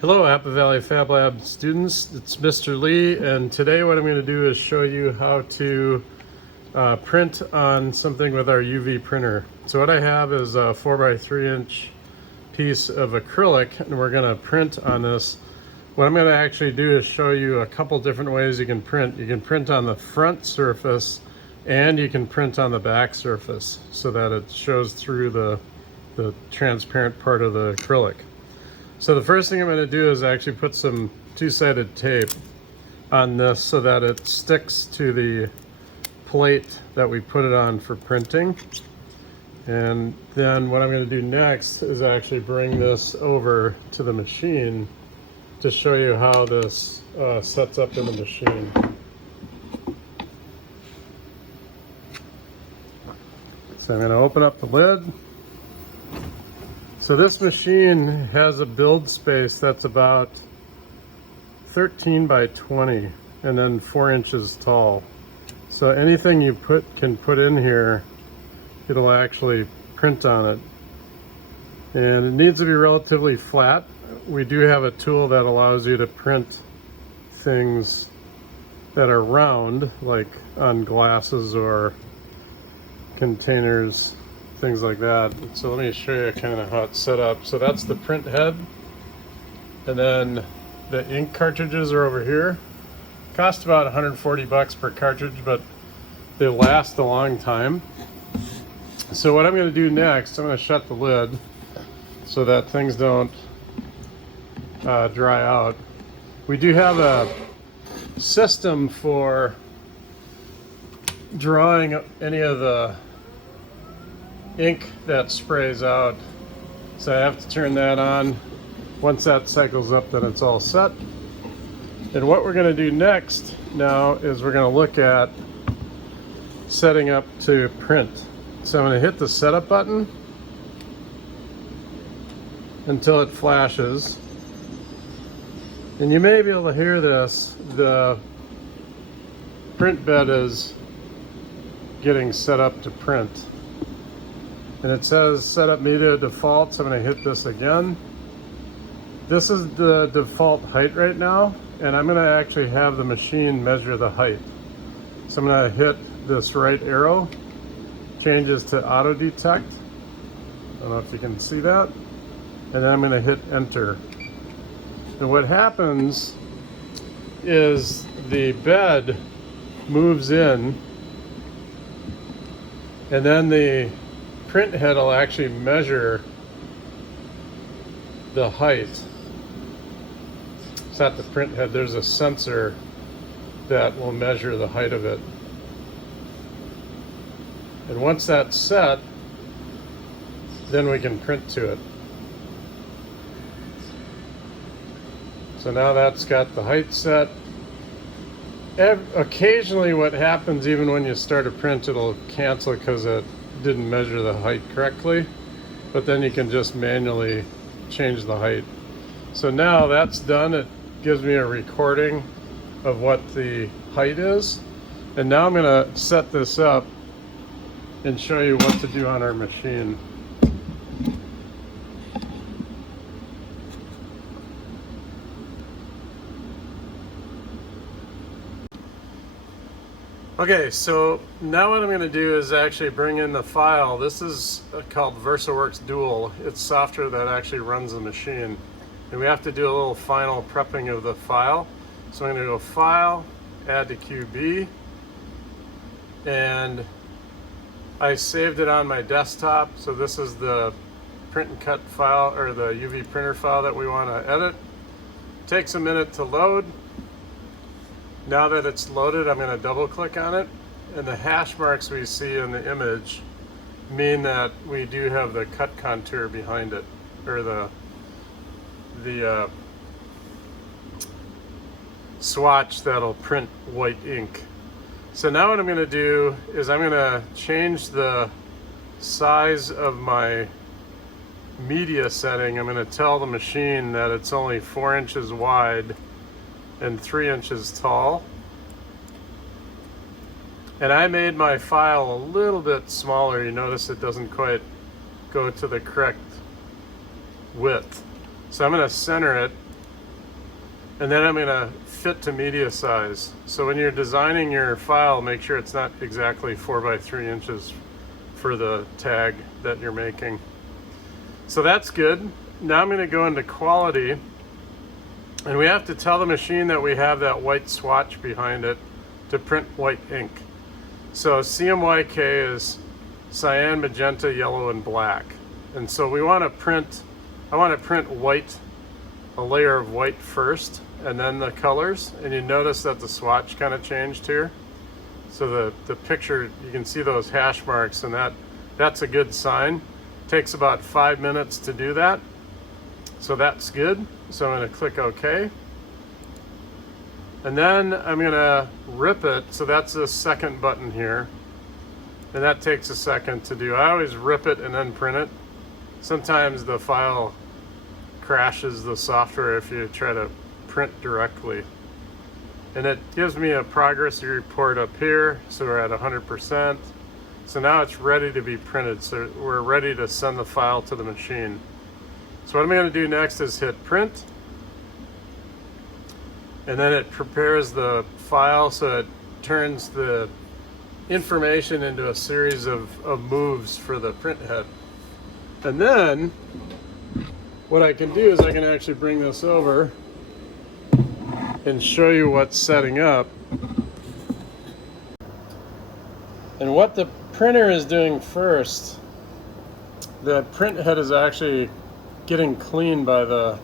Hello Apple Valley Fab Lab students, it's Mr. Lee, and today what I'm going to do is show you how to print on something with our UV printer. So what I have is a 4x3 inch piece of acrylic, and we're going to print on this. What I'm going to actually do is show you a couple different ways you can print. You can print on the front surface and you can print on the back surface so that it shows through the transparent part of the acrylic. So the first thing I'm going to do is actually put some two-sided tape on this so that it sticks to the plate that we put it on for printing. And then what I'm going to do next is actually bring this over to the machine to show you how this sets up in the machine. So I'm going to open up the lid. So this machine has a build space that's about 13 by 20 and then 4 inches tall. So anything you can put in here, it'll actually print on it. And it needs to be relatively flat. We do have a tool that allows you to print things that are round, like on glasses or containers, things like that. So let me show you kind of how it's set up. So that's the print head, and then the ink cartridges are over here. Cost about 140 bucks per cartridge, but they last a long time. So what I'm going to do next, I'm going to shut the lid so that things don't dry out. We do have a system for drawing any of the ink that sprays out, so I have to turn that on. Once that cycles up, then it's all set. And what we're going to do next now is we're going to look at setting up to print. So I'm going to hit the setup button until it flashes, and you may be able to hear this. The print bed is getting set up to print. And it says set up media default, so I'm going to hit this again. This is the default height right now, and I'm going to actually have the machine measure the height. So I'm going to hit this right arrow, changes to auto detect. I don't know if you can see that. And then I'm going to hit enter. And what happens is the bed moves in, and then the print head will actually measure the height. It's not the print head, there's a sensor that will measure the height of it. And once that's set, then we can print to it. So now that's got the height set. Occasionally what happens, even when you start a print, it'll cancel because it didn't measure the height correctly, but then you can just manually change the height. So now that's done. It gives me a recording of what the height is, and now I'm going to set this up and show you what to do on our machine. Okay, so now what I'm going to do is actually bring in the file. This is called VersaWorks Dual. It's software that actually runs the machine. And we have to do a little final prepping of the file. So I'm going to go File, Add to QB. And I saved it on my desktop. So this is the print and cut file, or the UV printer file that we want to edit. It takes a minute to load. Now that it's loaded, I'm going to double click on it, and the hash marks we see in the image mean that we do have the cut contour behind it, or the swatch that'll print white ink. So now what I'm going to do is I'm going to change the size of my media setting. I'm going to tell the machine that it's only 4 inches wide and 3 inches tall. And I made my file a little bit smaller. You notice it doesn't quite go to the correct width. So I'm going to center it And then I'm gonna fit to media size. So when you're designing your file, make sure it's not exactly 4 by 3 inches for the tag that you're making. So that's good. Now I'm gonna go into quality, and we have to tell the machine that we have that white swatch behind it to print white ink. So CMYK is cyan, magenta, yellow, and black. And so we want to print, I want to print white, a layer of white first, and then the colors. And you notice that the swatch kind of changed here. So the picture, you can see those hash marks, and that's a good sign. Takes about 5 minutes to do that. So that's good. So I'm going to click OK. And then I'm going to rip it. So that's the second button here. And that takes a second to do. I always rip it and then print it. Sometimes the file crashes the software if you try to print directly. And it gives me a progress report up here. So we're at 100%. So now it's ready to be printed. So we're ready to send the file to the machine. So what I'm going to do next is hit print. And then it prepares the file, so it turns the information into a series of moves for the print head. And then what I can do is I can actually bring this over and show you what's setting up. And what the printer is doing first, the print head is actually getting cleaned by the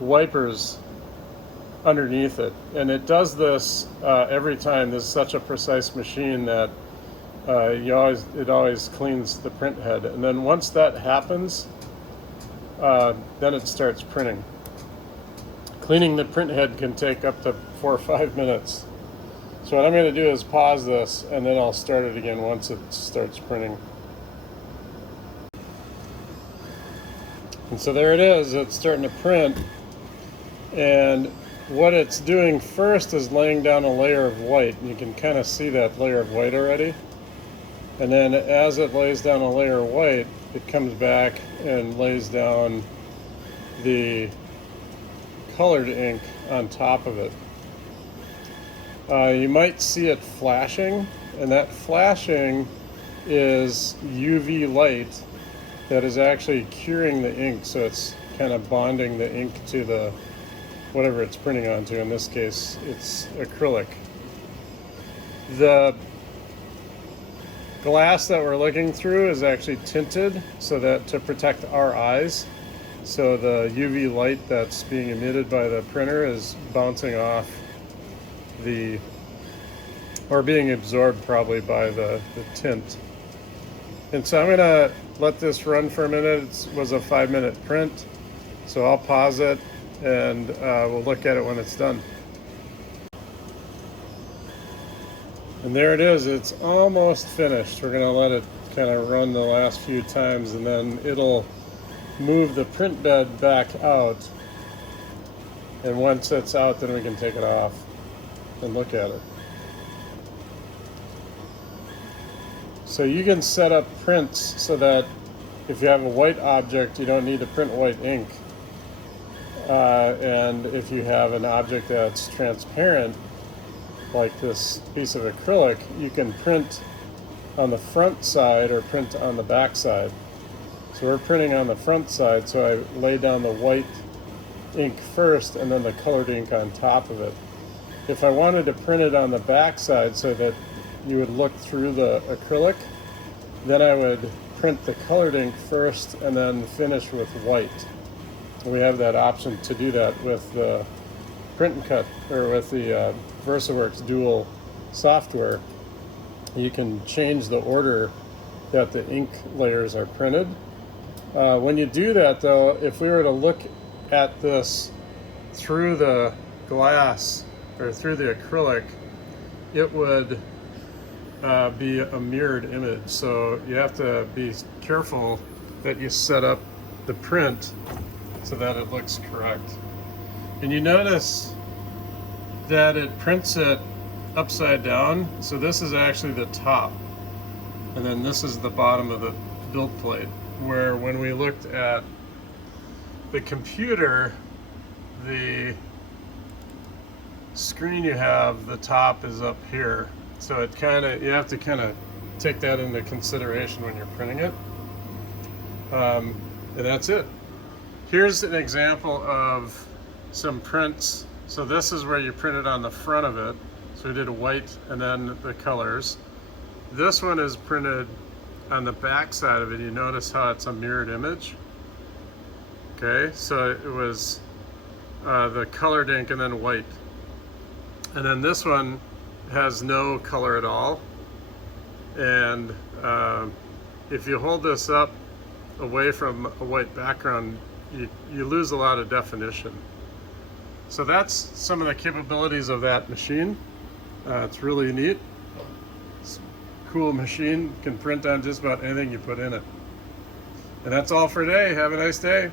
wipers underneath it, and it does this every time. This is such a precise machine that it always cleans the print head, and then once that happens, then it starts printing. Cleaning the print head can take up to 4 or 5 minutes. So what I'm going to do is pause this, and then I'll start it again once it starts printing. And so there it is, it's starting to print. And what it's doing first is laying down a layer of white. And you can kind of see that layer of white already. And then as it lays down a layer of white, it comes back and lays down the colored ink on top of it. You might see it flashing, and that flashing is UV light that is actually curing the ink, so it's kind of bonding the ink to the whatever it's printing onto. In this case, it's acrylic. The glass that we're looking through is actually tinted so that to protect our eyes. So the UV light that's being emitted by the printer is bouncing off or being absorbed probably by the tint. And so I'm gonna let this run for a minute. It was a 5-minute print. So I'll pause it and we'll look at it when it's done. And there it is, it's almost finished. We're gonna let it kind of run the last few times, and then it'll move the print bed back out. And once it's out, then we can take it off and look at it. So you can set up prints so that if you have a white object, you don't need to print white ink. And if you have an object that's transparent, like this piece of acrylic, you can print on the front side or print on the back side. So we're printing on the front side, so I lay down the white ink first and then the colored ink on top of it. If I wanted to print it on the back side so that you would look through the acrylic, then I would print the colored ink first and then finish with white. We have that option to do that with the print and cut, or with the VersaWorks Dual software. You can change the order that the ink layers are printed. When you do that though, if we were to look at this through the glass or through the acrylic, it would be a mirrored image. So you have to be careful that you set up the print so that it looks correct. And you notice that it prints it upside down. So this is actually the top, and then this is the bottom of the build plate, where when we looked at the computer, the screen you have, the top is up here. So it you have to kind of take that into consideration when you're printing it. And that's it. Here's an example of some prints. So this is where you printed on the front of it. So we did a white and then the colors. This one is printed on the back side of it. You notice how it's a mirrored image. Okay, so it was the colored ink and then white. And then this one has no color at all. And if you hold this up away from a white background, you lose a lot of definition. So that's some of the capabilities of that machine. It's really neat. It's a cool machine. Can print on just about anything you put in it. And that's all for today. Have a nice day.